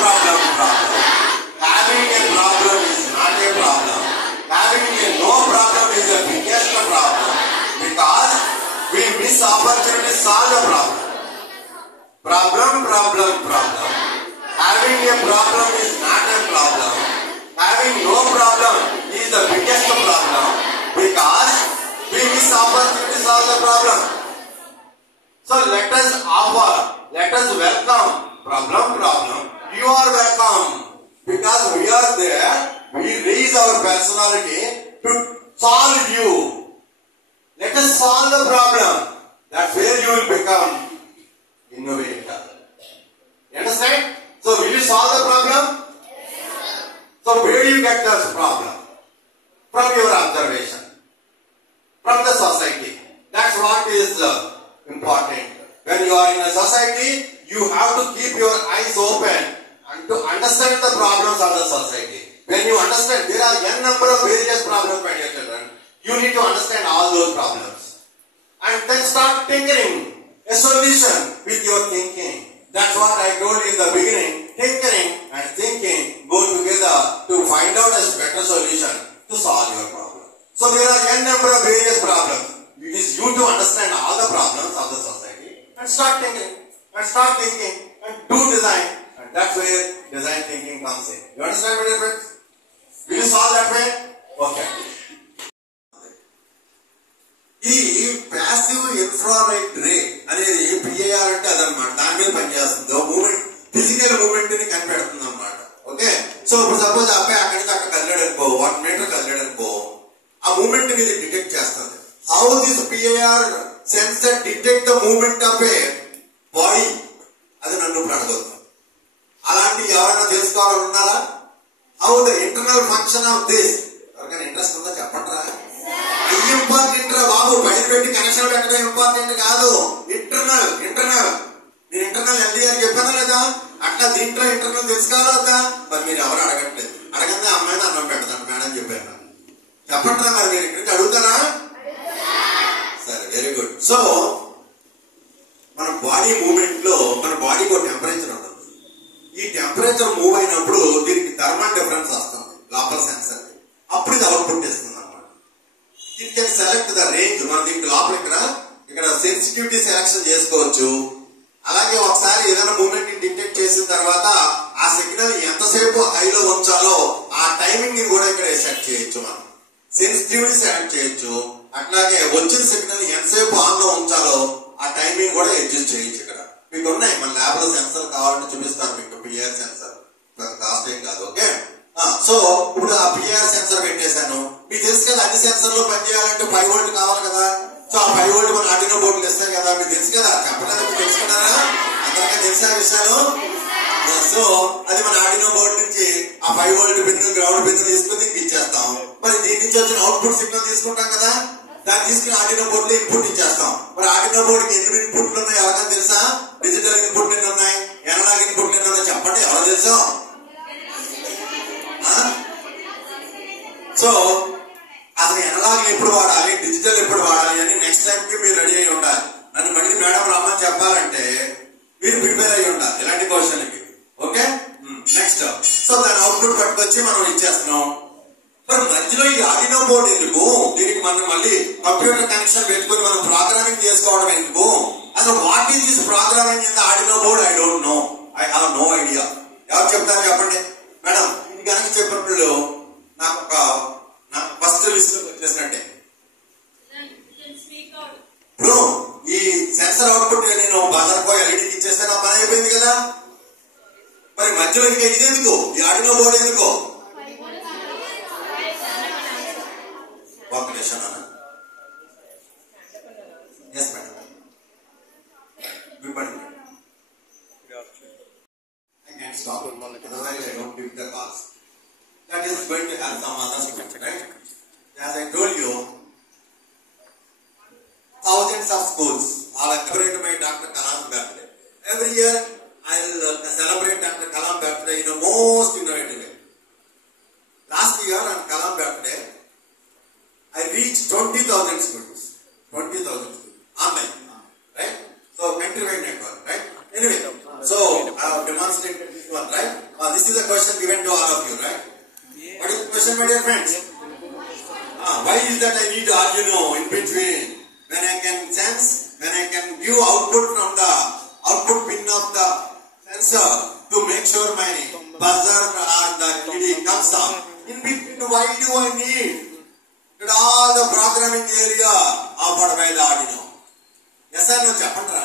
problem. Having a problem is not a problem. Having a no problem is the biggest problem because we miss opportunity to solve the problem. Problem. Having a problem is not a problem. Having no problem is the biggest problem because we miss opportunity to solve the problem. So let us offer, let us welcome problem. You are welcome because we are there. We raise our personality to solve you. Let us solve the problem. That's where you will become innovator. You understand? So will you solve the problem? Yes. So where do you get this problem? From your observation, from the society. That's what is important. When you are in a society, you have to keep your eyes open and to understand the problems of the society. When you understand, there are n number of various problems, my dear children. You need to understand all those problems. And then start tinkering a solution with your thinking. That's what I told you in the beginning. Tinkering and thinking go together to find out a better solution to solve your problem. So there are n number of various problems. It is you to understand all the problems of the society and start thinking and start thinking and do design. And that's where design thinking comes in. You understand, my dear friends? Will you solve that way? Okay. ఈ passive infrared రే అనేది PIR అంటే అదనమాట. దాని మీద పనిచేస్తుంది. Moment, physical moment ని కనిపెడుతుంది అనమాట. Okay. So ఇప్పుడు సపోజ్ అబ్బాయి అక్కడి నుంచి అక్కడ కదిలాడు అనుకో, 1 మీటర్ కదిలాడు అనుకో, ఆ మూమెంట్ ని డిటెక్ట్ చేస్తుంది. How this PIR sensor detect the movement of a body, అది నన్ను ఇప్పుడు అడగదు. అలాంటి ఎవరైనా తెలుసుకోవాలని ఉన్నారా? How the internal function of this, ఎవరికైనా ఇంట్రెస్ట్ ఉందా చెప్పట్రా? ఇంపార్టెంట్ రా బాబు, బయట పెట్టి కనెక్షన్ పెట్టడం ఇంపార్టెంట్ కాదు. ఇంటర్నల్ నేను ఇంటర్నల్ ఎల్డీఆర్ చెప్పానా లేదా? అట్లా దీంట్లో ఇంటర్నల్ తెలుసుకోవాలా వద్దా? మరి మీరు ఎవరు అడగట్లేదు. అడగందే అమ్మాయిని అన్నం పెడతాను మేడం చెప్పాను. చెప్పట్రా మరి మీరు ఇక్కడి నుంచి అడుగుతారా? సరే, వెరీ గుడ్. సో మన బాడీ మూవ్మెంట్ లో మన బాడీకి ఒక టెంపరేచర్ ఉంటుంది. ఈ టెంపరేచర్ మూవ్ అయినప్పుడు దీనికి థర్మల్ డిఫరెన్స్ వస్తుంది లోపల సెన్సర్. అప్పుడు ఇది అవుట్పుట్ ఇస్తుంది అనమాట. It can select the range. మనం దీనికి లోపల ఇక్కడ సెన్సిటివిటీ సెలెక్షన్ చేసుకోవచ్చు. అలాగే ఒకసారి ఏదైనా మూవ్మెంట్ ని డిటెక్ట్ చేసిన తర్వాత ఆ సిగ్నల్ ఎంతసేపు హైలో ఉంచాలో ఆ టైమింగ్ ని కూడా ఇక్కడ సెట్ చేయొచ్చు. మనం సెన్సిటివిటీ సెలెక్ట్ చేయొచ్చు. అట్లాగే వచ్చిన సిగ్నల్ ఎంతసేపు ఆన్ లో ఉంచాలో ఆ టైమింగ్ కూడా అడ్జస్ట్ చేయొచ్చు. ఇక్కడ మీకు ఉన్నాయి, మన ల్యాబ్ లో సెన్సర్ కావాలంటే చూపిస్తాను మీకు. పిఆర్ సెన్సర్ కాస్ట్ ఏం కాదు. ఓకే. సో ఇప్పుడు ఆ పిఆర్ సెన్సర్ పెట్టేశాను. మీకు తెలుసు కదా, అన్ని సెన్సర్ లో పనిచేయాలంటే 5 వోల్ట్ కావాలి కదా. సో ఆ 5 వోల్ట్ మన ఆర్డినో బోర్డులు ఇస్తాం కదా, మీకు తెలుసు కదా. చెప్పలేదు, మీరు తెలుసుకున్నారా? అందరికీ తెలిసిన విషయాలు. సో అది మన ఆర్డినో బోర్డు నుంచి ఆ 5 వోల్ట్ బిందు, గ్రౌండ్ బిందు తీసుకుని దీనికి ఇచ్చేస్తాం. మరి దీని నుంచి వచ్చిన అవుట్పుట్ సిగ్నల్ తీసుకుంటాం కదా, దాన్ని తీసుకుని ఆర్డినో బోర్డులో ఇన్పుట్ ఇచ్చేస్తాం. మరి ఆర్డినో బోర్డుకి ఎన్ని ఇన్పుట్లు ఉన్నాయి ఎవరికైనా తెలుసా? డిజిటల్ ఇన్పుట్ ఎన్ని ఉన్నాయి, ఎనలాగ్ ఇన్పుట్ ఎన్ని ఉన్నాయి చెప్పండి, ఎవరు తెలుసా? సో అసలు ఎనలాగ్ ఎప్పుడు వాడాలి, డిజిటల్ ఎప్పుడు వాడాలి అని నెక్స్ట్ టైం కి మీరు రెడీ అయి ఉండాలి. నన్ను మళ్ళీ మేడం రమ్మని చెప్పాలంటే మీరు ప్రిపేర్ అయి ఉండాలి ఇలాంటి క్వశ్చన్లకి. ఓకే. నెక్స్ట్, సో దాని అవుట్పుట్ పట్టుకొచ్చి మనం ఇచ్చేస్తున్నాం. మరి మధ్యలో ఈ ఆర్డినో బోర్డు ఎందుకు? దీనికి మనం మళ్ళీ కంప్యూటర్ కనెక్షన్ పెట్టుకుని మనం ప్రోగ్రామింగ్ చేసుకోవడం ఎందుకు? అసలు what is this programming in the Arduino board? I don't know, I have no idea. ఎవరు చెప్తారు చెప్పండి మేడం. ఇది కనుక చెప్పినప్పుడు నాకు ఫస్ట్ లిస్ట్ వచ్చేసినట్టే. ఇప్పుడు ఈ సెన్సర్ అవుట్పుట్ నేను బజర్కో ఎల్ఈడికి ఇచ్చేస్తే నా పని అయిపోయింది కదా. మరి మధ్యలో ఇంకా ఇది ఎందుకు, ఈ ఆర్డినో బోర్డు ఎందుకు? ఒక నిమిషం అన్న. Yes madam, good morning. I can't stop. Otherwise I don't pick the calls. That is going to have some other students, right? As I told you, thousands of schools are celebrated by Dr. Kalam's birthday. Every year I will celebrate Dr. Kalam's birthday in the most innovative way. Last year on Kalam's birthday, I reached 20,000 students. 20,000 students online, right? So countrywide network, right? Anyway, so I have demonstrated this one, right? This is a question given to all of you, right? What is the question, my dear friends? Why is that I need Arduino in between when I can sense, when I can give output from the output pin of the sensor to make sure my buzzer or the LED comes up? In between, why do I need that all the programming area offered by the Arduino? Yes or no? Chapandra?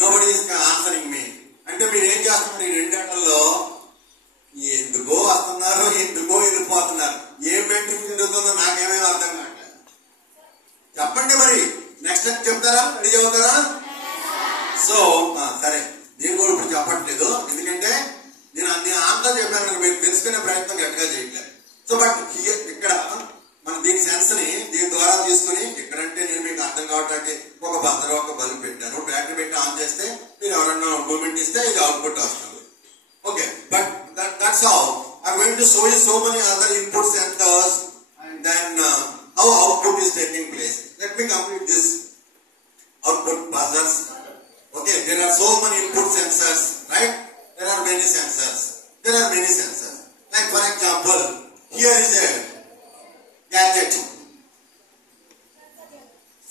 Nobody is answering me. అంటే మీరు ఏం చేస్తున్నారు ఈ రెండేళ్లలో? ఎందుకో వస్తున్నారు, ఎందుకో వెళ్ళిపోతున్నారు. ఏం పెట్టి తిరుగుతుందో నాకేమేమి అర్థం కావట్లేదు. చెప్పండి మరి, నెక్స్ట్ టైం చెప్తారా? రెడీ అవుతారా? సో సరే, నేను కూడా ఇప్పుడు చెప్పట్లేదు, ఎందుకంటే నేను అన్ని ఆన్సర్ చెప్పాను, మీరు తెలుసుకునే ప్రయత్నం గట్టిగా చేయట్లేదు. సో బట్ ఇక్కడ మనం దీని సెన్స్ ని దీని ద్వారా తీసుకుని, ఇక్కడంటే నేను మీకు అర్థం కావడానికి ఒక బజర్ ఒక బల్బ్ పెట్టాను, బ్యాటరీ పెట్టి ఆన్ చేస్తే మీరు ఎవరన్నా మూమెంట్ ఇస్తే ఇది అవుట్పుట్ వస్తుంది. Okay, but that's how I'm going to show you so many other input sensors and then how output is taking place. Let me complete this output buzzers. Okay, there are so many input sensors, right? There are many sensors. Like for example, here is a gadget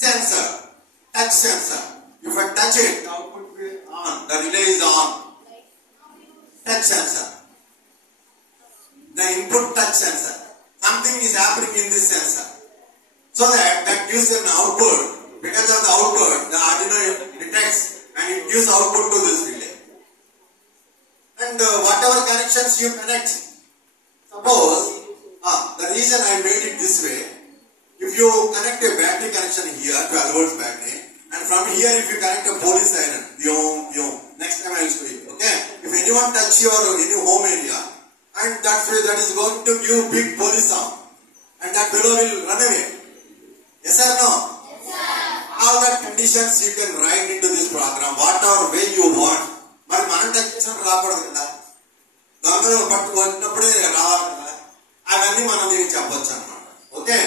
sensor, touch sensor. If I touch it, the output will on, the relay is on. Touch sensor. The input touch sensor. Something is happening in this sensor. So that gives an output. Because of the output, the Arduino detects and it gives output to this relay. And whatever connections you connect, suppose, the reason I made it this way, if you connect a battery connection here, 12 volts battery, and from here if you connect a police siren, next time I will show you, okay? If anyone touch your any home area, and that way that is going to give big police sound, and that fellow will run away. Yes or no? Yes, sir. All that conditions you can write into this program, whatever way you want. మరి మనం touch చేసినప్పుడు రాకూడదు కదా, దొంగలు పట్టు వచ్చినప్పుడే రావాలి కదా, అవన్నీ మనం దీనికి చెప్పొచ్చు అన్నమాట. Okay,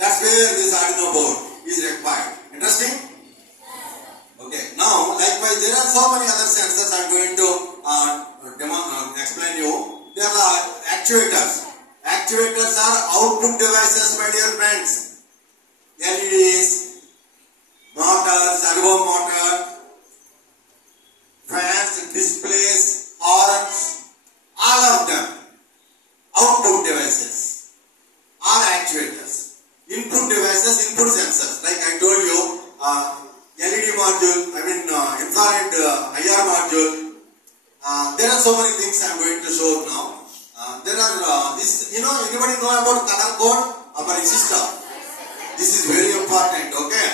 that's where this Arduino board is required. Interesting? Okay, now likewise there are so many other sensors I am going to explain you. There are actuators. Actuators are output devices, my dear friends. LEDs, motors, servo motor, fans, displays, horns, all of them output devices are actuators. Input devices, input sensors. Like I told you, LED module, infrared IR module. There are so many things I am going to show now. There are this, anybody know about color code of a resistor? This is very important, okay?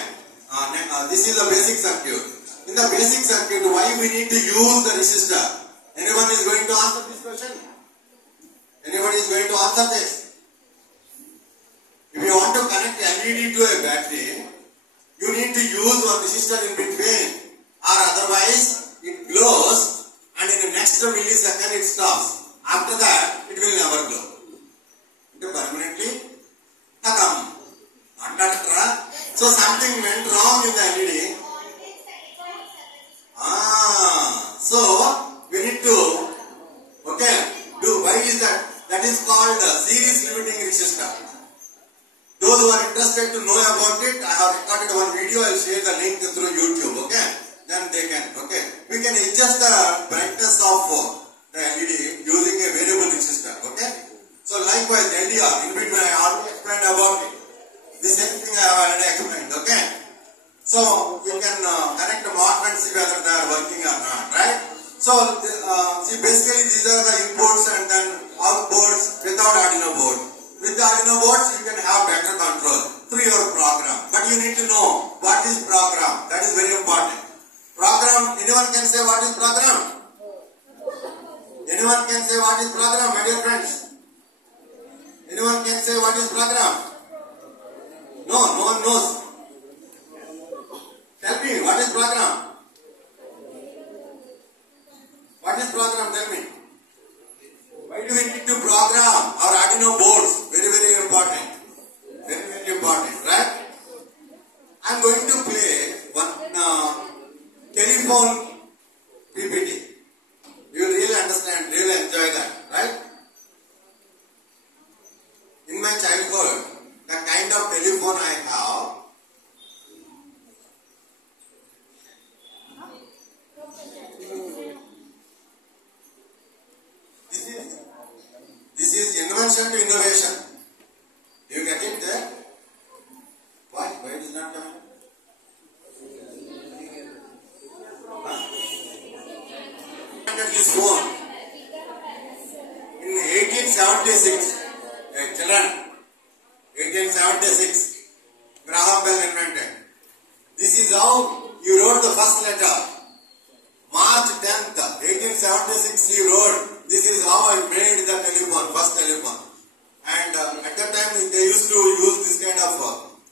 This is the basic circuit. In the basic circuit, why we need to use the resistor? Anyone is going to answer this question? Anybody is going to answer this? If you want to connect LED to a battery, you need to use one resistor in between, or otherwise it glows and in the next millisecond it stops. After that, it will never glow. Permanently, so something went wrong in the LED. So we need to, why is that? That is called series limiting resistor. Those who are interested to know about it, I have recorded one video, I will share the link through YouTube, okay? Then they can, okay? We can adjust the brightness of the LED using a variable resistor, okay? So likewise, LDR, in between I already explained about it. The same thing I have already explained, okay? So you can connect the mod and see whether they are working or not, right? So see, basically these are the inputs and then outputs without Arduino board. With the Arduino boards, you can have better control through your program. But you need to know what is program. That is very important. Program, anyone can say what is program? Anyone can say what is program, my dear friends? Anyone can say what is program? No one knows. Tell me, what is program? What is program? Tell me. Why do we need to program our Arduino boards? Very, very important. Very, very important, right? I am going to play one telephone invention to innovation. Do you get it there? Why it is not coming? This phone in 1876, children, 1876, Graham Bell invented. This is how he wrote the first letter. March 10th, 1876, he wrote, this is how I made the telephone, first telephone. And at that time, they used to use this kind of,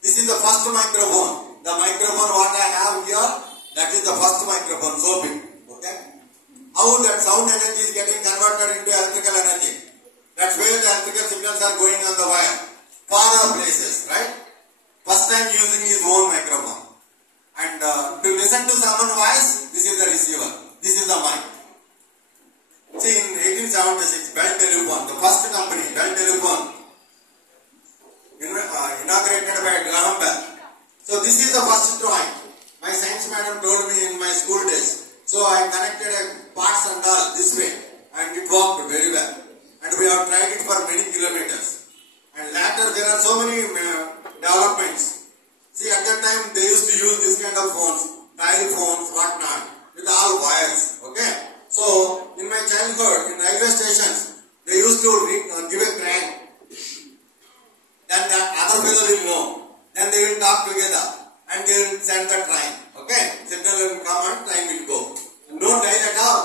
this is the first microphone. The microphone what I have here, that is the first microphone, so big. Okay? How that sound energy is getting converted into electrical energy. That's where the electrical signals are going on the wire. Far off places, right? First time using his own microphone. And to listen to someone's voice, this is the receiver. This is the mic. See, in 1876, Bell Telephone, the first company, Bell Telephone, inaugurated by Graham Bell. So this is the first drawing. My science madam told me in my school days. So I connected parts and all this way, and it worked very well. And we have tried it for many kilometers. And later there are so many developments. See, at that time they used to use this kind of phones, dial phones, whatnot, with all wires. Okay. So in my childhood, in railway stations, they used to give a crank. Then the other fellow will know. Then they will talk together and they will send the train. Okay. Signal will come and train will go. No dial at all.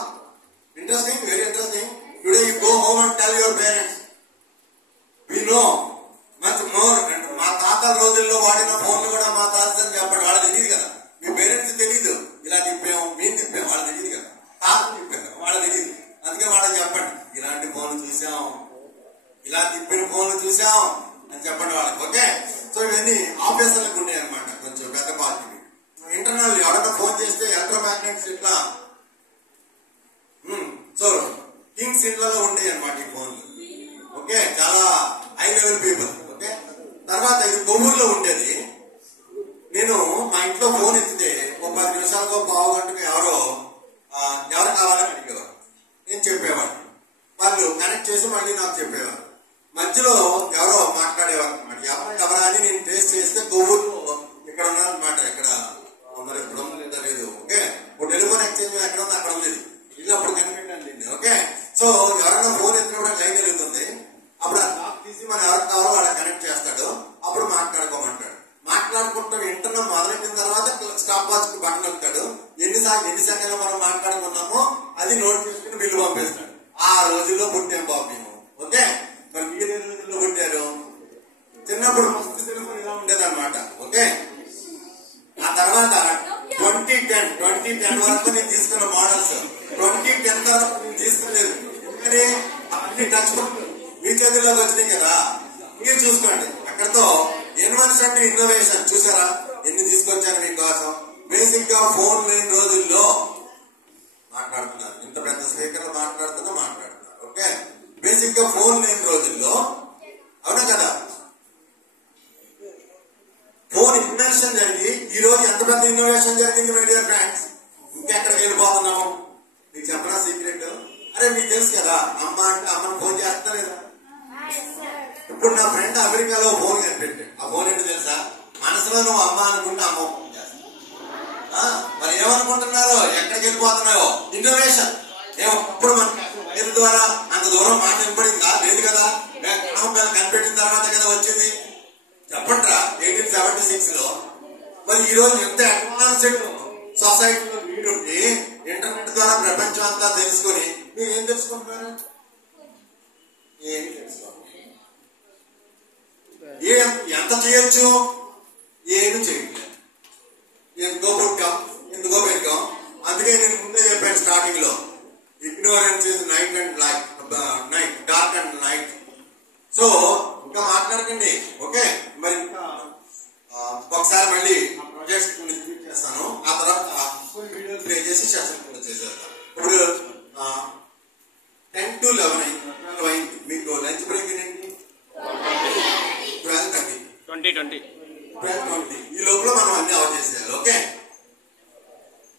Interesting, very interesting. Today you go home and tell your parents. We know much more. And మా తాతల రోజుల్లో వాడిన ఫోన్లు కూడా మా తాతలు చెప్పండి, వాళ్ళకి తెలియదు కదా. మీ పేరెంట్స్ తెలియదు, ఇలా తిప్పాము, మేము తిప్పాము, వాళ్ళకి తెలియదు కదా. తాతలు తిప్పారు, వాళ్ళకి తెలియదు. అందుకే వాళ్ళకి చెప్పండి, ఇలాంటి ఫోన్లు చూసాం, ఇలా తిప్పిన ఫోన్లు చూసాం అని చెప్పండి వాళ్ళకి. ఓకే. సో ఇవన్నీ ఆఫీసర్లకు ఉండే అనమాట, కొంచెం పెద్ద పార్టీ. ఇంటర్నల్ ఎవరైనా ఫోన్ చేస్తే ఎలక్ట్రోమాగ్నెట్స్ ఇట్లా సో కింగ్స్ ఇంట్లలో ఉండేవి అనమాట ఈ ఫోన్లు. ఓకే. చాలా హై లెవెల్ పీపుల్. ఓకే. తర్వాత ఇది కొవ్వూరులో ఉండేది. నేను మా ఇంట్లో ఫోన్ ఎత్తితే ఒక 10 నిమిషాలకో పావు గంటకు ఎవరు కావాలని అడిగేవారు. నేను చెప్పేవాడు, వాళ్ళు కనెక్ట్ చేసి మళ్ళీ నాకు చెప్పేవారు. మధ్యలో ఎవరో మాట్లాడేవారు అనమాట. ఎవరా అని నేను టేస్ట్ చేస్తే కొవ్వూరులో ఇక్కడ ఉన్నారనమాట. ఇక్కడ మరి ఇప్పుడు ఉందా లేదు. ఓకే. ఇప్పుడు టెలిఫోన్ ఎక్స్చేంజ్ ఎక్కడ ఉంది, అక్కడ ఉంది. ఇల్లు అప్పుడు కనిపెట్టండి. ఓకే. సో ఎవరైనా ఫోన్ ఎత్తినప్పుడు లైన్ వెళ్తుంది. అప్పుడు ఆ టాప్ తీసి మనం ఎవరికి కావాలో వాళ్ళకి కనెక్ట్ చేస్తాడు. అప్పుడు మాట్లాడుకోమంటాడు. మాట్లాడుకుంటాం. ఇంటర్నల్ మొదలెట్టిన తర్వాత స్టాప్ వాచ్ కి బటన్ నొక్కుతాడు. ఎన్ని సెకండ్లు మనం మాట్లాడుకున్నామో అది నోట్ చేసుకుని బిల్లు పంపిస్తాడు. ఆ రోజుల్లో పుట్టాం బాబు మేము. ఓకే. మరి మీరు ఏ రోజుల్లో పుట్టారు? చిన్నప్పుడు మస్తు టెలిఫోన్ ఇలా ఉండేది అనమాట. ఓకే. ఆ తర్వాత 2010 వరకు నేను తీసుకున్న మోడల్స్. 2010 తర్వాత నేను తీసుకోలేదు. ఎందుకని అన్ని టచ్ మీ చేతుల్లోకి వచ్చినాయి కదా. మీరు చూసుకోండి. అక్కడతో ఇన్వెన్షన్ అంటే ఇన్నోవేషన్ చూసారా ఎన్ని తీసుకొచ్చాను మీకోసం. బేసిక్ గా ఫోన్ లేని రోజుల్లో మాట్లాడుతున్నారు. ఇంత పెద్ద స్పీకర్ మాట్లాడుతున్నారు. ఓకే. బేసిక్ గా ఫోన్ లేని రోజుల్లో, అవునా కదా, ఫోన్ ఇన్వెన్షన్ జరిగి ఈ రోజు ఎంత పెద్ద ఇన్నోవేషన్ జరిగింది మై డియర్ ఫ్రెండ్స్. ఇంకెక్కడికి వెళ్ళిపోతున్నాము మీకు చెప్పనా సీక్రెట్. అరే మీకు తెలుసు కదా, అమ్మ అంటే అమ్మని ఫోన్ చేస్తా లేదా. ఇప్పుడు నా ఫ్రెండ్ అమెరికాలో ఫోన్ కనిపెట్టాడు. ఆ ఫోన్ ఏంటో తెలుసా? మనసులో నువ్వు అమ్మ అనుకుంటే అమ్మ ఫోన్ చేస్తా. మరి ఏమనుకుంటున్నారో, ఎక్కడికి వెళ్ళిపోతున్నాయో. ఇన్నోవేషన్. అప్పుడు మనకి వైర్ ద్వారా అంత దూరం మాట వినపడిందా? లేదు కదా. కనిపెట్టిన తర్వాత కదా వచ్చింది. చెప్పండి 1876 లో. మరి ఈ రోజు ఎంత అడ్వాన్స్డ్ సొసైటీలో వీడుండి ఇంటర్నెట్ ద్వారా ప్రపంచం అంతా తెలుసుకుని మీరు ఏం తెలుసుకుంటున్నారు? ఏమి తెలుసుకోవాలి. ఎంత చేయొచ్చు? ఏమి చేయట్లేదు. ఎందుకో పుట్టాం, ఎందుకో పెరిగాం. అందుకే నేను ముందే చెప్పాను స్టార్టింగ్ లో, ignorance is night and night, dark and night. So ఇంకా మాట్లాడకండి. ఓకే. మరి ఒకసారి మళ్ళీ ప్రాజెక్ట్స్ ట్వీట్ చేస్తాను. ఆ తర్వాత వీడియో ప్లే చేసి సెషన్ కూడా చేసేస్తాను. ఇప్పుడు 10 to 11 అయింది. మీకు లంచ్ బ్రేక్ ఏంటి? 12:30. 12:20. ఈ లోపల మనం అన్ని ఆఫ్ చేసేయాలి. ఓకే.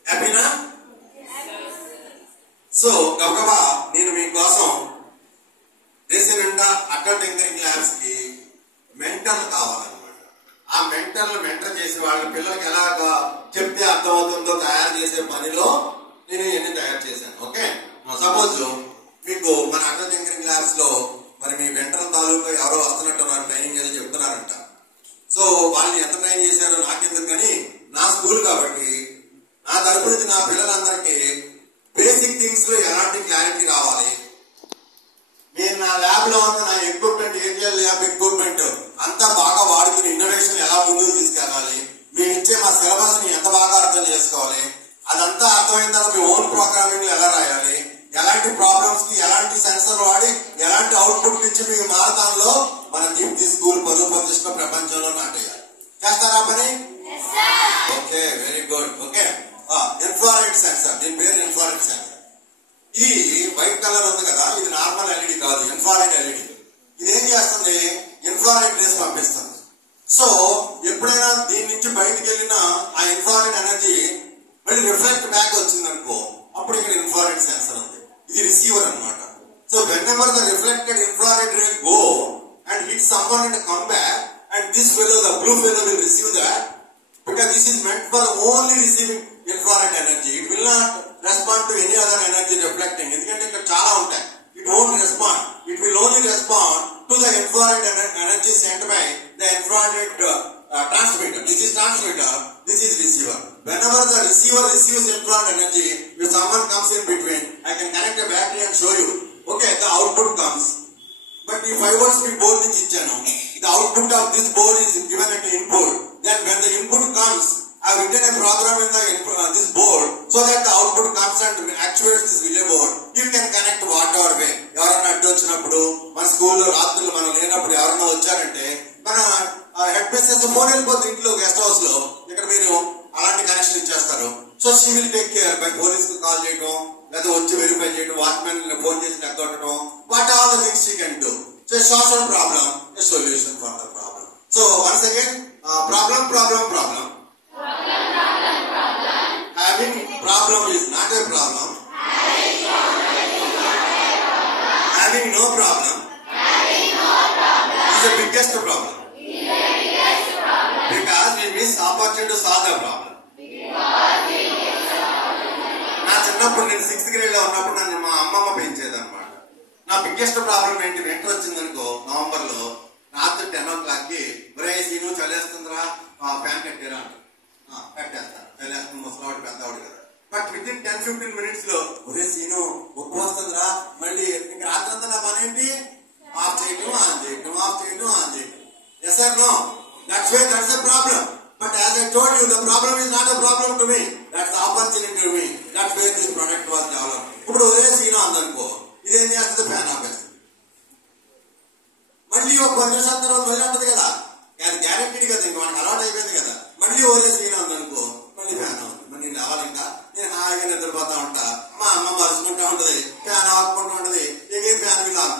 హ్యాపీనా? సో గబగబా నేను మీకోసం దేశం నిండా అడ్డంగా ఎప్పుడైతే అర్థమవుతుందో తయారు చేసే పనిలో నేను ఇవన్నీ తయారు చేశాను. ఓకే, సపోజ్ మీకు మన అటల్ టింకరింగ్ ల్యాబ్స్ లో మరి మీ వెంటనే తాలూకా ఎవరో వస్తున్నట్టున్నారు, ట్రైనింగ్ ఏదో చెప్తున్నారంట. సో వాళ్ళని ఎంత ట్రైన్ చేశారో నాకెందుకు, కానీ నా స్కూల్ కాబట్టి నా తరపు నుంచి నా పిల్లలందరికీ బేసిక్ థింగ్స్ లో ఎలాంటి క్లారిటీ రావాలి, నేను నా ల్యాబ్ లో ఉన్న నా ఎక్విప్మెంట్, ఏరియల్ ల్యాబ్ ఎక్విప్మెంట్ అంతా బాగా వాడుకుని ఇన్నోవేషన్ ఎలా ముందుకు తీసుకెళ్ళాలి, మేము ఇచ్చే మా సిలబస్ ని ఎంత బాగా అర్థం చేసుకోవాలి, అదంతా అర్థమైన తర్వాత మీ ఓన్ ప్రోగ్రామింగ్ ఎలా రాయాలి, ఎలాంటి ప్రాబ్లమ్స్ కి ఎలాంటి సెన్సర్ వాడి ఎలాంటి అవుట్పుట్ నుంచి మీ మారతాంలో మన దీప్తి స్కూల్ పరువు ప్రతిష్ట ప్రపంచంలో నాటేయాలి. చేస్తారా పని? Okay, very good. Okay, infrared sensor, దీని పేరు ఇన్ఫ్రారెడ్ సెన్సర్. ఇది వైట్ కలర్ ఉంది కదా, ఇది నార్మల్ ఎల్ఈడి కాదు, ఇన్ఫ్రారెడ్ ఎల్ఈడి. ఇది ఏం చేస్తుంది, ఇన్ఫ్రారెడ్ రేస్ పంపిస్తుంది. సో ఎప్పుడైనా దీని నుంచి బయటికి వెళ్ళిన ఆ ఇన్ఫ్రారెడ్ ఎనర్జీ మళ్ళీ రిఫ్లెక్ట్ బ్యాక్ వచ్చింది అనుకో, అప్పుడు ఇక్కడ ఇన్ఫ్రారెడ్ సెన్సర్ ఉంది. ఇది రిసీవర్ అన్నమాట. So when ever the reflected infrared ray go and hit someone and come back, and this fellow, the blue fellow, will receive that, because this is meant for only receiving infrared energy. It will not respond to any other energy reflecting. ఎందుకంటే ఇక్కడ చాలా ఉంటాయి. It won't respond. It will only respond to the infrared energy sent by the infrared transmitter. This is transmitter, this is receiver. Whenever the receiver receives infrared energy, if someone comes in between, I can connect a battery and show you. Okay, the output comes. But if I was to board which ichano, the output of this board is given at input. Then when the input comes, I have written a program in this board so that the output comes and actuates this relay board. You can connect whatever way. ఎవరన్నా అడ్డు వచ్చినప్పుడు మన స్కూల్లో రాత్రులు మనం లేనప్పుడు ఎవరన్నా వచ్చారంటే మన హెడ్ మిస్ట్రెస్ ఫోన్ వెళ్ళిపోతుంది ఇంట్లో గెస్ట్ హౌస్ లో, ఇక్కడ మీరు అలాంటి కనెక్షన్ ఇచ్చేస్తారు. So she will take care by police కు కాల్ చేయడం, లేదా వచ్చి వెరిఫై చేయడం, వాచ్మెన్ ఫోన్ చేసి ఎగ్గొట్టడం, what all the things you can do. So solve the problem, a solution for the problem. So once again, problem problem problem. Having problem is not a problem. Having no problem is the biggest problem. Because we miss opportunity to solve the problem. నా చిన్నప్పుడు నేను 6th grade లో ఉన్నప్పుడు నన్ను మా అమ్మమ్మ పెంచేది అనమాట. నా బిగ్గెస్ట్ ప్రాబ్లం ఏంటి, వింటర్ వచ్చిందనుకో నవంబర్ లో రాత్రి 10 o'clock కి ఒరే సీను చలేస్తుందిరా ఫ్యాన్ కట్టేరా అంట. కట్టేస్తారు, చలేస్తుంది, ముసలావాడు పెద్దవాడు కదా. బట్ విత్ ఇన్ 10-15 minutes లో ఒరే సీను ఉప్పు వస్తుందిరా, మళ్ళీ ఇంకా రాత్రంతా నా పని ఏంటి, ఆఫ్ చేయటం ఆన్ చేయటం, ఆఫ్ చేయటం ఆన్ చేయటం. Yes or no? That's why that's a problem. But as I told you, the problem is not a problem to me. That's the opportunity to me. That's where this product was developed. ఇప్పుడు ఒరే scene అందనుకో, ఇదేం చేస్తుంది, fan ఆపేస్తుంది. మళ్ళీ ఒక 10 నిమిషాల తర్వాత మళ్ళీ ఉంటుంది కదా, అది గ్యారెంటీ కదా, ఇంకా మనకు అలవాటు అయిపోయింది కదా. మళ్ళీ ఒరే సీను అందనుకో, మళ్ళీ ఫ్యాన్ అవుతుంది. మళ్ళీ నేను అవ్వాలి, ఇంకా నేను హాయిగా నిద్రపోతా ఉంటా, మా అమ్మ మరుచుకుంటా ఉంటది, ఫ్యాన్ ఆపుకుంటూ ఉంటది, ఏం fan will on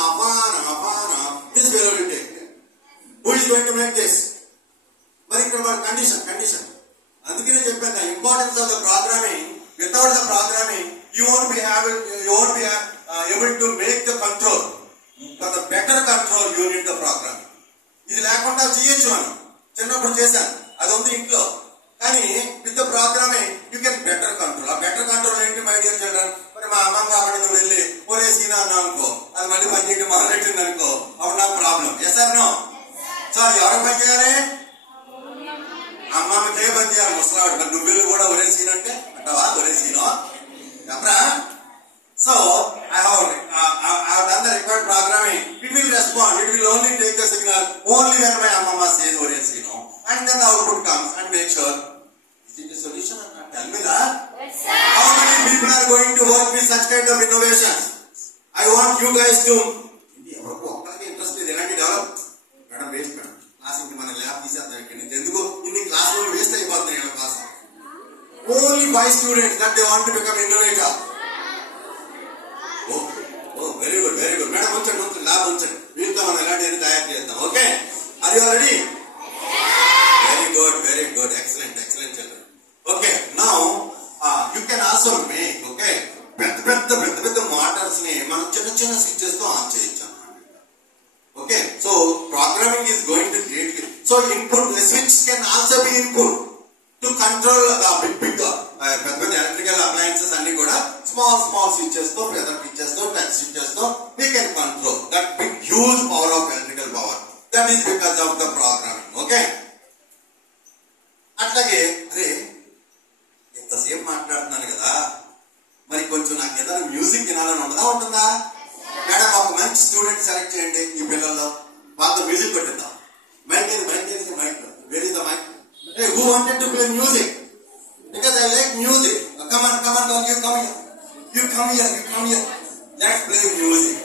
off on off on off. This will take. Who is going to make this? మరి ఇక్కడ మన కండిషన్. అందుకనే చెప్పాను, the importance of the programming. Without the programming, you won't be able to make the control. For the better control, you need the programming. ఇది లేకుండా చేయొచ్చు, మనం చిన్నప్పుడు చేశాను, అది ఉంది ఇంట్లో. కానీ with the programming you can better control. ఆ బెటర్ కంట్రోల్ ఏంటి మై డియర్ చిల్డ్రన్? మరి మా అమ్మ కాబట్టి నువ్వు వెళ్ళి ఒరే సీనా అన్నావు అనుకో, అది మళ్ళీ పని చేయడం మొదలెట్టింది అనుకో, అప్పుడు నాకు problem. Yes or no? So ఎవరు పని చేయాలి? అమ్మమ్మకే పని చేయాలి, ముసలాడు. మరి నువ్వు కూడా ఒరే సీన్ అంటే అంటావా, ఒరే సీనో చెప్పరా? So I have done the required programming. It will respond. It will only take the signal only when my mama says "What is and then the output comes and make sure. Is it a solution or not? Tell me that. Yes, sir. How many people are going to work with such kind of innovations? I want you guys to. Interest is elanti develop. Madam waste madam. Class inki mana lab teesadam ikkadi. Enduko inni class lo waste ayipotunnayi ila class. Only 5 students that they want to become innovator. Oh, very good, very good. Madam, unchandi, lab unchandi. Veelto మనం ఎలాంటి తయారు చేద్దాం. Okay, are you ready? Very good, very good. Excellent children. Okay, now you can also make, okay, పెద్ద Motors ని మనం చిన్న switches తో on చేయొచ్చు అన్నమాట. Okay, so programming is going to create. So input, the switch can also be input to control control big electrical appliances and small switches, feather switches, touch switches, we can control that big huge power of electrical power. That is because of the programming. Okay. అట్లాగే అరే ఇంతసేపు మాట్లాడుతున్నాను కదా, మరి కొంచెం నాకు ఏదైనా music వినాలని ఉంటుందా? మేడం ఒక మంచి స్టూడెంట్ సెలెక్ట్ చేయండి ఈ పిల్లల్లో, వాళ్ళతో మ్యూజిక్ కొట్టిద్దాం. Mic where is the mic? Who wanted to play music? Because I like music. Come on, you come here. Let's play music.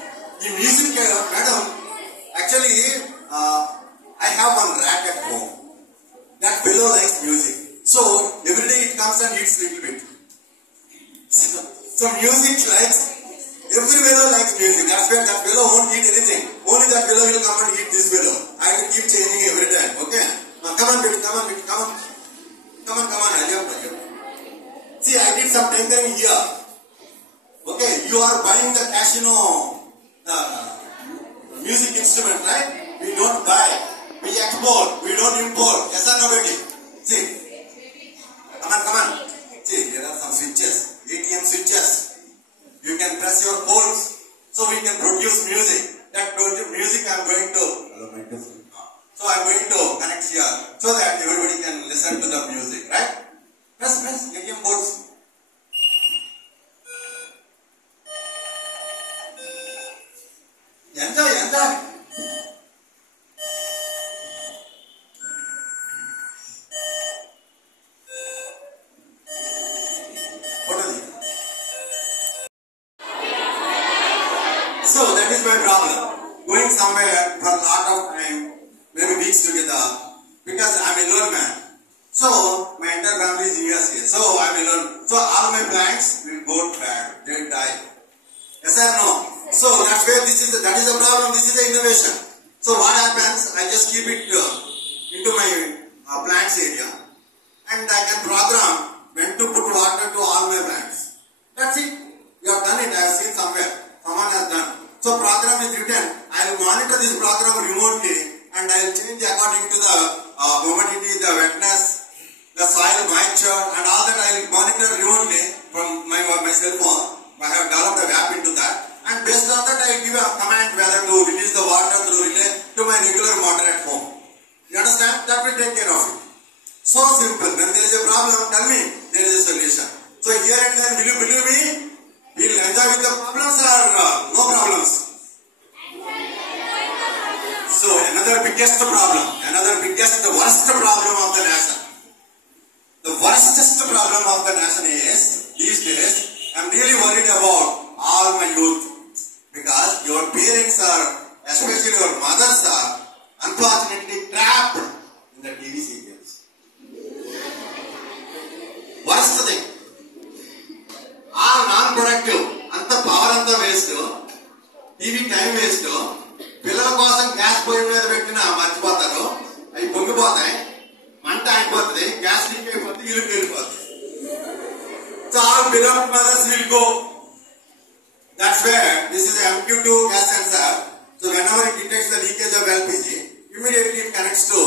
In music, madam, actually, I have one rat at home. That fellow likes music. So, every day it comes and eats little bit. So music likes, every fellow likes music. That's why that fellow won't eat anything. Only that fellow will come and eat this fellow. I have to keep changing every time. Okay? Come on, Ajay. See, I did some tinkering here. Okay, you are buying the casino music instrument, right? We don't buy, we export, we don't import. Yes or no, baby? See, come on. See, there are some switches, ATM switches. You can press your codes, so we can produce music. That music I am going to. So I am going to connect here so that everybody can listen to the music, right? Press ATM codes. Enjoy. So that is my problem. Going somewhere for a lot of time, maybe weeks together, because I am alone man. So my entire family is USA. So I am alone. So all my plants will go bad. They will die. Yes or no? So that's where that is the problem. This is the innovation. So what happens? I just keep it into my plants area, and I can program when to put water to all my plants. That's it. You have done it. I have seen somewhere. Someone has done. So program is written. I will monitor this program remotely, and I will change according to the humidity, the wetness, the soil moisture, and all that I will monitor remotely from my cell phone. I have developed a app into that, and based on that I will give a command whether to release the water through relay to my regular motor at home. You understand? That will take care of it. So simple. When there is a problem, tell me there is a solution. So here and there, will you believe me? We will enjoy with the problems or no problems? So another biggest worst problem of the nation. The worstest problem of the nation is, these days, I am really worried about all my youth. Because your parents are, especially your mothers are, unfortunately trapped in the TV serials. Worst thing. All non-productive. Anta power anta waste. TV time waste. పిల్లల కోసం gas పొయ్యి మీద పెట్టిన మర్చిపోతారు, అవి పొంగిపోతాయి, మంట అయిపోతుంది, gas leak అయిపోతుంది, ఇల్లు వెళ్ళిపోతుంది. So all beloved mothers will go. That's where this is a MQ2 gas sensor. So whenever it detects the leakage of LPG, immediately it connects to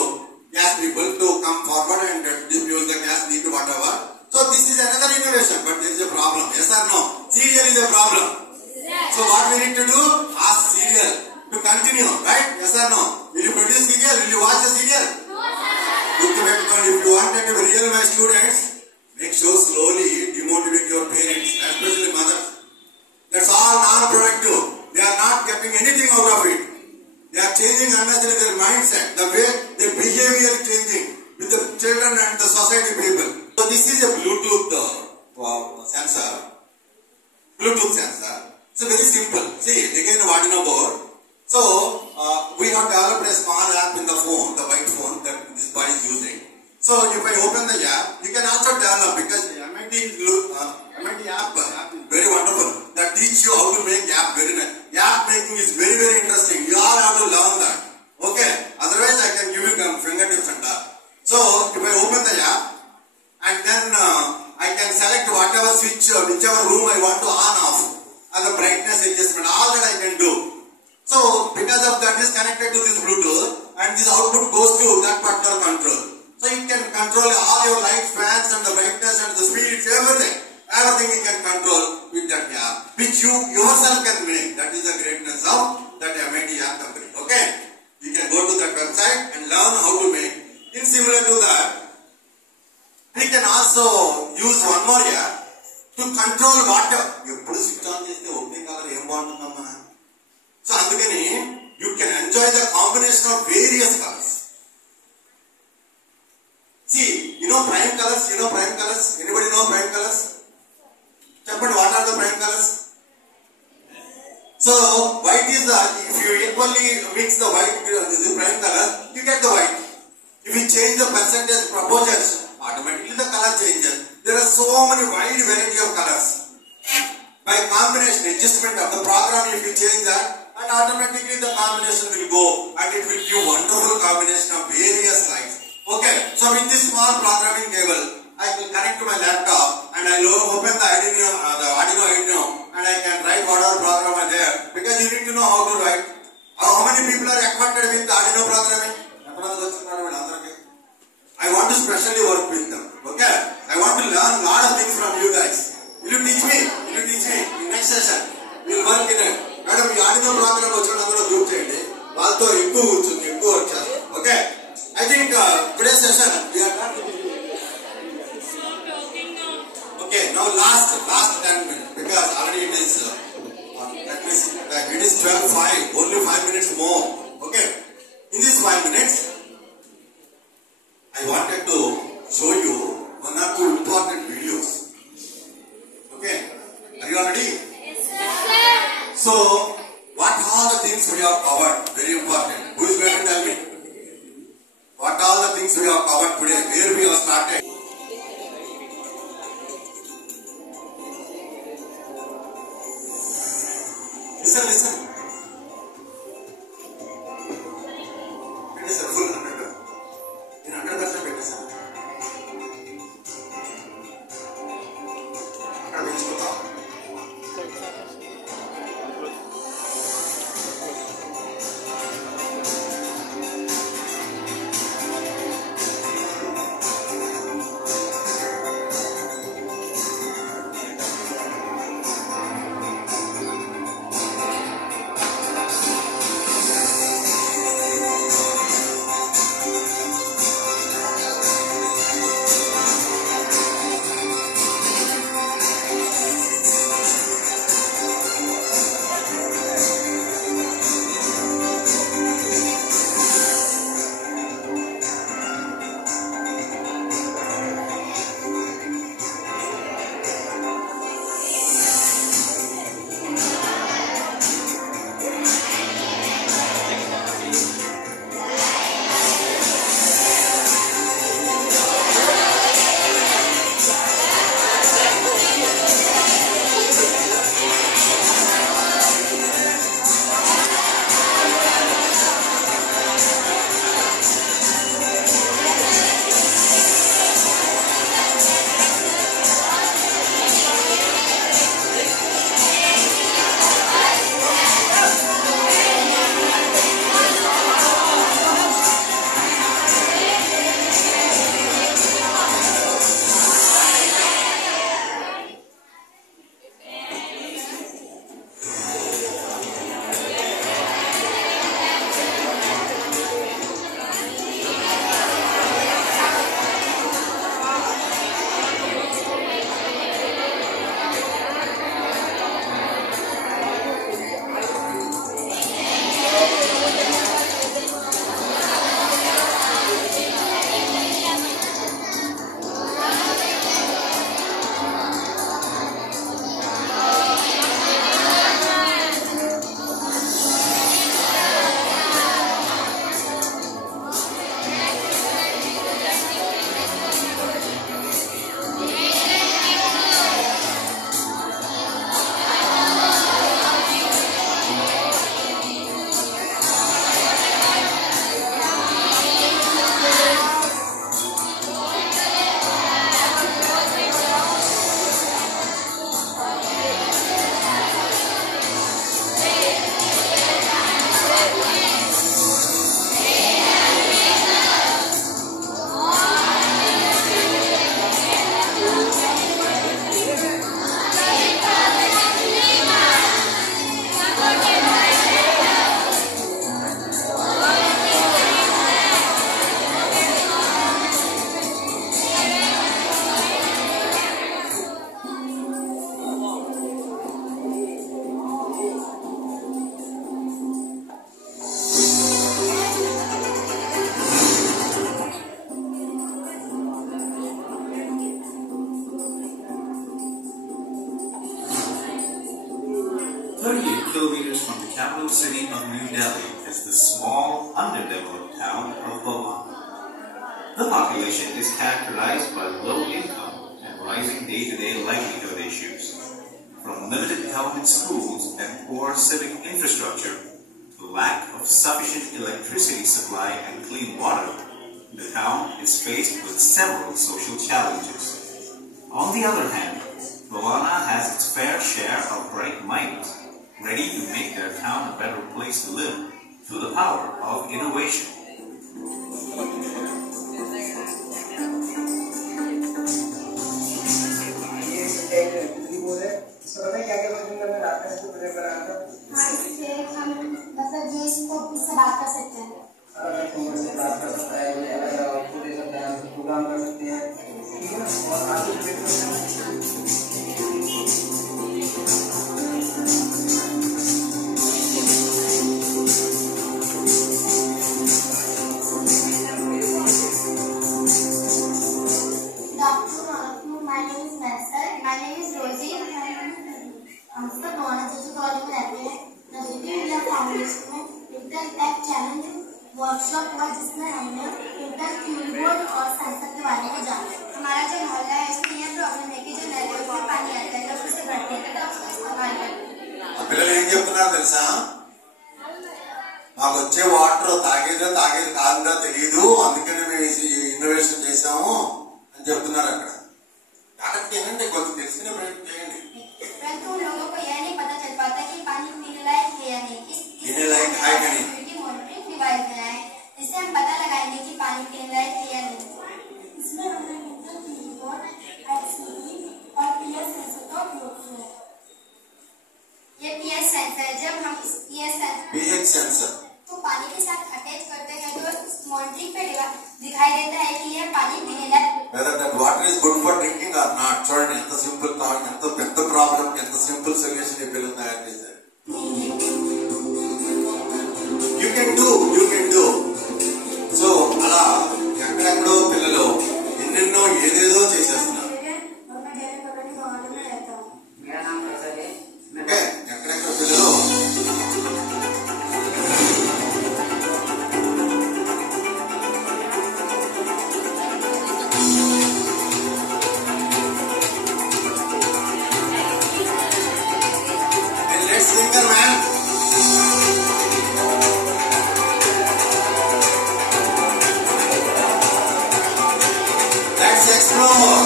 gas people to come forward and diffuse the gas leak, whatever. So this is another innovation, but there is a problem. Yes or no? Serial is a problem. So what we need to do? Ask serial to continue, right? Yes or no? Will you produce serial? Will you watch the serial? If you wanted to be real, my students, make sure slowly demotivate your parents, especially mothers. That's all non-productive. They are not getting anything out of it. They are changing unnecessarily their mindset, the way their behavior is changing with the children and the society people. So this is a Bluetooth sensor. So very simple. See, again Arduino board. So we have developed a small app in the phone, the white phone that this boy is using. So if I open the app, you can also develop, because MIT app is very wonderful. That teach you how to make app very nice. App making is very, very interesting. You all have to learn that. Okay? Otherwise I can give you fingertips and that. So if I open the app, and then I can select whatever switch, whichever room I want to on off, and the brightness adjustment, all that I can do. So because of that is connected to this Bluetooth, and this output goes to that particular control. So it can control all your light, fans and the brightness and the speeds, everything. Everything you can control with that app, which you yourself can make. That is the greatness of that MIT app company. Okay? You can go to that website and learn how to make. In similar to that, we can also use one more app to control water. ఎప్పుడు switch on చేస్తే ఒకటే colour ఏం బాగుంటుందమ్మా. So అందుకని you can enjoy the combination of various colors. See, you know prime colors? You know prime colors? Anybody know prime colors? But what are the prime colors? So white is the, if you equally mix the white with the prime color, you get the white. If you change the percentage proportions, automatically the color changes. There are so many wide variety of colors. By combination adjustment of the program, if you change that, and automatically the combination will go and it will give wonderful combination of various lights. Okay, so with this small programming cable, I will connect to my laptop and I will open the Arduino and I can write whatever program are there, because you need to know how to write. How many people are acquainted with the Arduino programming? I want to specially work with them. Okay, I want to learn a lot of things from you guys. Will you teach me? Will you teach me? In next session, we will work in it. Madam, you Arduino program వచ్చేటప్పుడు group చేయండి. వాళ్ళతో ఎక్కువ work చేస్తాం. Okay, I think today's session we are done. Okay, now last 10 minutes, because already it is it is 12:05, only 5 minutes more. Okay, in these 5 minutes, I wanted to show you one or two important videos. Okay, are you all ready? Yes, sir. So, what all the things we have covered? Very important. Who is going to tell me? What all the things we have covered today? Where we have started? Listen. It is a full 100%. In 100% it is. capital city of New Delhi is the small, underdeveloped town of Bhuvan. The population is characterized by low income and rising day-to-day livelihood issues. From limited government schools and poor civic infrastructure to lack of sufficient electricity supply and clean water, the town is faced with several social challenges. On the other hand, Bhuvan has its fair share of bright minds, ready to make their town a better place to live through the power of innovation. Workshop हुआ जिसमें हमने inter cuboid और sensor के बारे में जाना। हमारा जो मोहल्ला है इसमें यह प्रॉब्लम है कि जो नलकों में पानी आता है जब उसे भरने के तब उसका इस्तेमाल करते పిల్లలు ఏం చెప్తున్నారు తెలుసా? మాకు వచ్చే వాటర్ తాగేది కాదుగా తెలియదు, అందుకనే మేము ఇన్నోవేషన్ చేసాము అని చెప్తున్నారు. అక్కడ ఏంటంటే కొంచెం తెలిసిన ప్రయత్నం చేయండి. परंतु लोगों को यह नहीं पता चल पाता कि पानी पीने लायक है या नहीं। पीने लायक है कि नहीं, मॉनिटरिंग डिवाइस बनाए जिससे हम पता लगाएंगे कि पानी पीने लायक है या नहीं। इसमें हमने इंटर क्यूबोर्ड, एलसीडी और पीएस सेंसर का उपयोग किया है। ये पीएस सेंसर जब हम इस पीएस सेंसर तो पानी के साथ अटैच करते हैं तो मॉनिटरिंग पे दिखाई देता है कि यह पानी पीने लायक whether that water is good for drinking or not. చూడండి ఎంత సింపుల్ థాట్, ఎంత పెద్ద ప్రాబ్లం ఎంత సింపుల్ సొల్యూషన్ ఈ పిల్లలు తయారు చేశారు. You can do. సో అలా ఎక్కడెక్కడో పిల్లలు ఎన్నెన్నో ఏదేదో చేసేస్తున్నారు. ఓకే, ఎక్కడెక్కడ పిల్లలు singer man. Let's explore.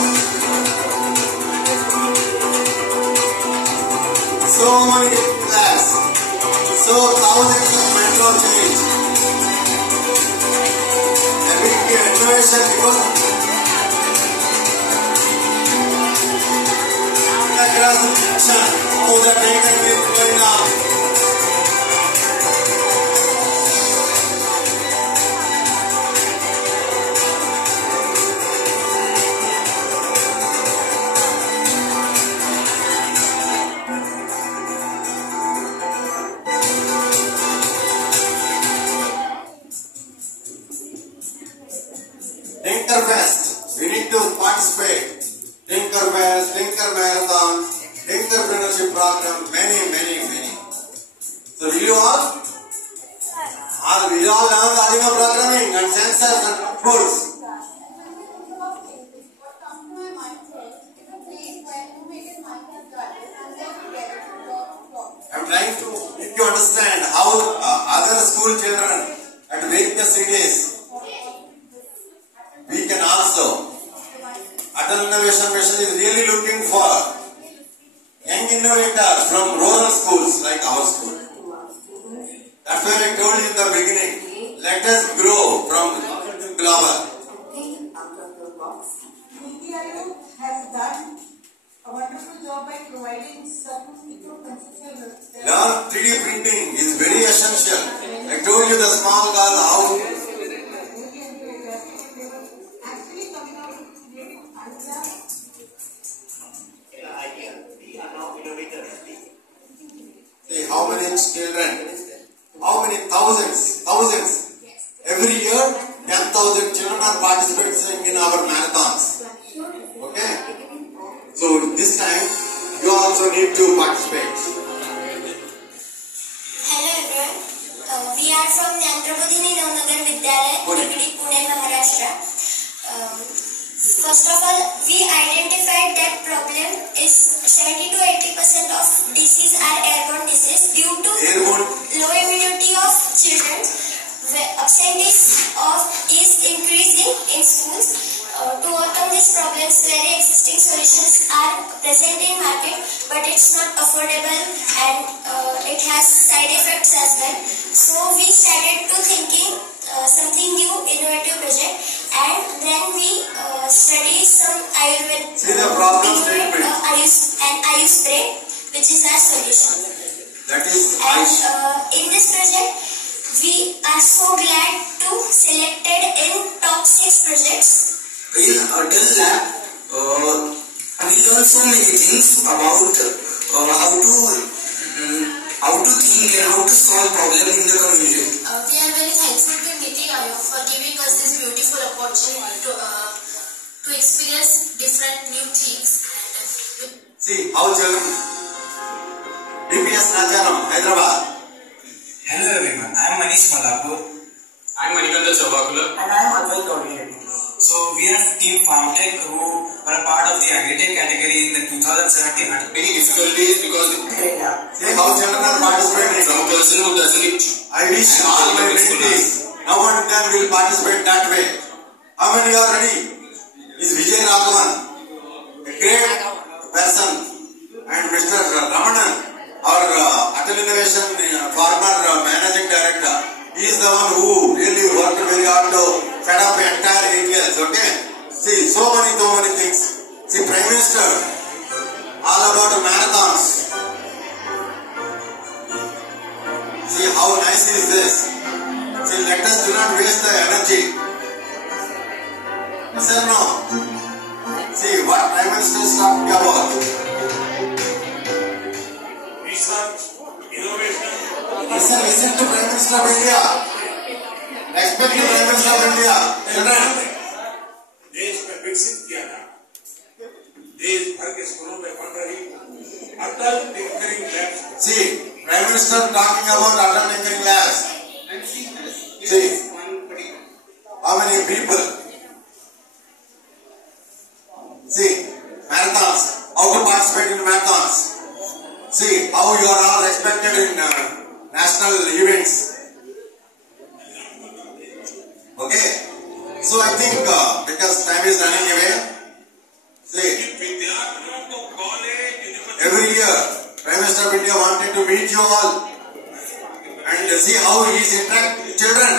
So many class, so thousands of metro change. Every innovation because across the nation, so that they can be going on. Tinkerfest, we need to participate. Tinkerfest, Tinker Marathon, Tinkerpreneurship program, many. So will you all learn Adima programming and sensors and tools? I'm trying to make you understand how other school children at various cities we can also. Atal Innovation Mission is really looking for young innovators from rural schools like our school. That's why I told you in the beginning, let us grow from global. DPIO has done a wonderful job by providing certain conceptual. Learn 3D printing is very essential. I told you the small girl how. See how many children, how many thousands. Every year, 10,000 children are participating in our marathons. Okay? So this time, you also need to participate. Hello First of all, we identified that problem is 70 to 80% of disease are airborne disease due to low immunity of children. Absenteeism is increasing in schools. To overcome these problems, very existing solutions are present in market, but it's not affordable and it has side effects as well. So we started to thinking something new, innovative project, and then we study some Ayurveda. See the problem statement. Ayush spray, which is our solution. That is And in this project, we are so glad to selected in top 6 projects. In Atal Lab, we learn so many things about how to think and how to solve problems in the community. We are very thankful to Niti Aayog for giving us this beautiful opportunity to experience different new things. See how children. DPS Najaram, Hyderabad. Hello everyone, I am Manish Malapur. I am Manikanda Chavakula. And I am Advait Gauri. So we are Team FarmTech who were a part of the Agritech category in the 2017. Many difficulties because See how children are participating. some person who doesn't I wish all my mentees now and then will participate that way. How many are ready? Is Vijay Raghavan, a great person, and Mr. Ramanan, our Atal Innovation former managing director. He is the one who really worked very hard to set up entire areas. Okay. See so many things. See Prime Minister, all about marathons. See how nice is this. See, let us do not waste the energy. Yes or no? See what Prime Minister is talking about. Research, innovation. Listen to Prime Minister of India. Respect the Prime Minister of India. Children. देश में विकसित किया था देश भर के स्कूलों में पढ़ रही Atal tinkering labs. See, Prime Minister talking about Atal Tinkering Labs. See, how many people? See, marathons. How to participate in marathons. See, how you are all respected in national events. Okay? So I think because time is running away, see, विद्यार्थियों को college every year Prime Minister of India wanted to meet you all and see how he is interacting with children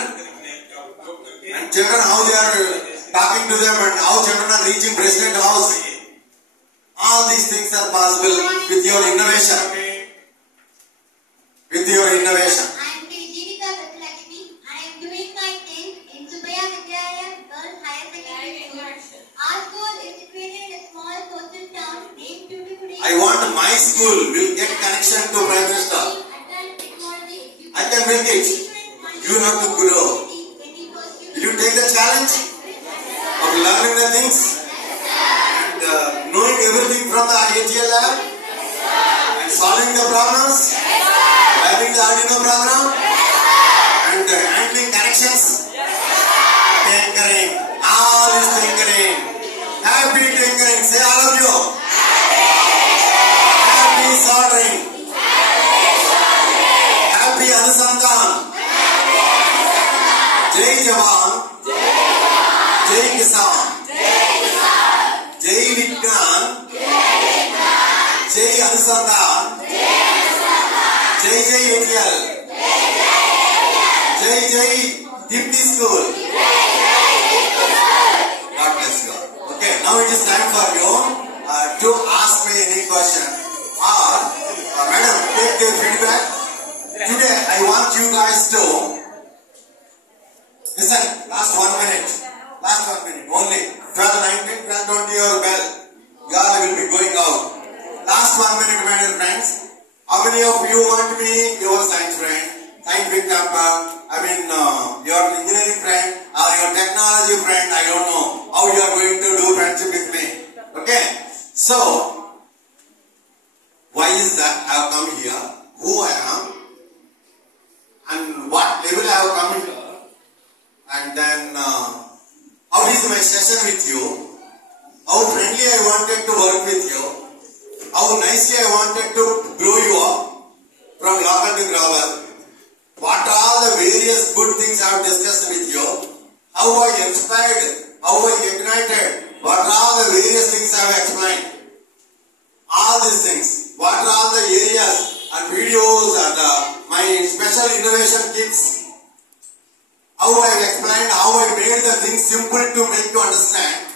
and children how they are talking to them and how children are reaching President House. All these things are possible with your innovation. With your innovation. I am Jeevika Kathilakshmi. I am doing my 10th in Subaya Vidyalaya Girls Higher Secondary School. Our school is situated in a small coastal town named Tuticorin. I want my school will get connection to Prime Minister. I can bring it. You have to grow. Will you take the challenge of learning the things and knowing everything from the IATL lab and solving the problems, learning the Arduino program and handling connections, tinkering, all is tinkering. Happy tinkering, say all of you. Happy soldering. Happy Anusandhan. Jai Jawan. Jai Kisan. Jai Vignan. Jai Anusandhan. Jai Jai ATL. Jai Dipti School. God bless you. Okay, now it is time for you to ask me any question or madam take their feedback. Today I want you guys to listen. Last 1 minute only. 12:19, 12:20 your bell. You all will be going out. Last 1 minute, my dear friends. How many of you want to be your science friend, scientific camper? I mean your engineering friend or your technology friend. I don't know how you are going to do friendship with me. Okay, so why is that I have come here? Who I am and what level I have come here, and then how is my session with you? nicely I wanted to grow you up from local to global. What are all the various good things I have discussed with you? How I inspired, how I ignited, what are all the various things I have explained? All these things. What are all the areas and videos and my special innovation kits? How I have explained, how I made the things simple to make you understand,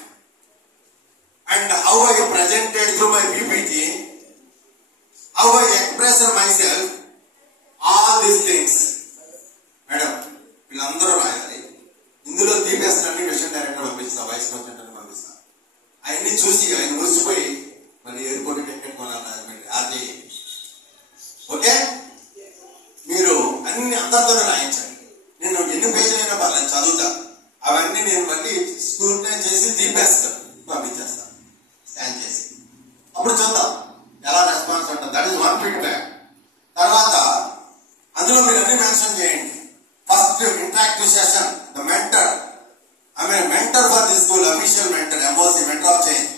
and how I presented through my PPT, how I expressed myself, all these things. Madam, వీళ్ళందరూ రాయాలి. ఇందులో దీపేస్ అన్ని mission director పంపిస్తా, vice president పంపిస్తా. అవన్నీ చూసి ఆయన మురిసిపోయి మళ్ళీ ఎయిర్పోర్ట్ టికెట్ కొనాలి. ఓకే, మీరు అన్ని అందరితో రాయించండి. నేను ఎన్ని పేజీలు అయినా పర్లేదు చదువుతా. అవన్నీ నేను మళ్ళీ స్క్రూటినైజ్ చేసి దీపేస్తాను, పంపించేస్తాను స్కాన్ చేసి. అప్పుడు చూద్దాం ఎలా రెస్పాన్స్ ఉంటుంది. That is one feedback. తర్వాత అందులో మీరు అన్ని మెన్షన్ చేయండి. First interactive session, the mentor. I mean mentor for this school, official mentor, MOC, mentor of change.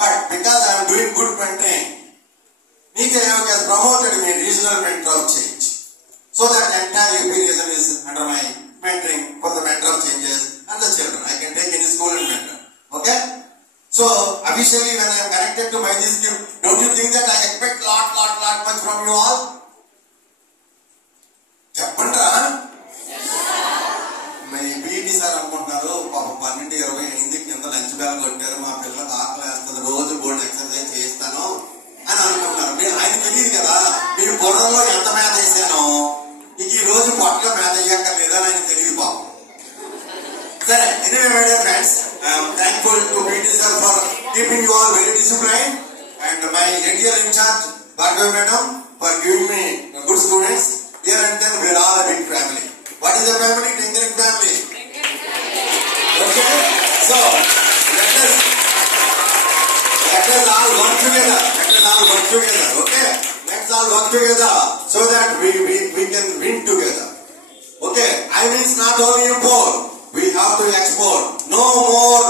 But because I'm doing good mentoring, Niti Ayog has promoted me regional mentor of change. So that entire UP region is under my mentoring for the mentor of changes and the children. I can take any school and mentor. Okay? So officially when I am connected to my this gift, don't you think that I expect lot much from you all? చెప్పండ్రా. మీ PT sir అనుకుంటున్నారు పాప 12:20 అయింది, కింద lunch bag కొట్టారు, మా పిల్లలకు ఆకలి వేస్తుంది, రోజు బోర్డు ఎక్సర్సైజ్ చేస్తాను అని అనుకుంటున్నారు. ఆయన తెలియదు కదా మీరు బుర్రలో ఎంత మేత వేసానో, ఇక ఈ రోజు పొట్టలో మేత వేయక్కర్లేదని ఆయన తెలియదు పాపం. సరే, anyway my dear friends, I'm thankful to PT sir for keeping you all very discipline and my dear incharge Bhargavi madam for giving me good students. Here and then we are all a big family. What is a family? Tinkering family. Okay? So, let us all work together. Okay? Let's all work together so that we can win together. Okay? I mean, it's not only import. We have to export. No more